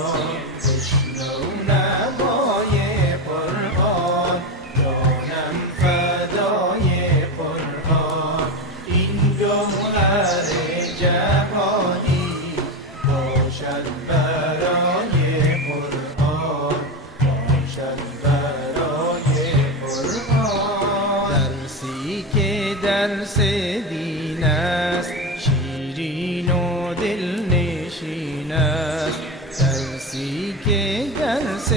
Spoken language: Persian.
بشنو نوای قرآن، جانم فدای قرآن. این جوهر جهانی باشد برای قرآن، باشد برای قرآن. درسی که درس دین است، شیرین و دلنشین است. درسی که درس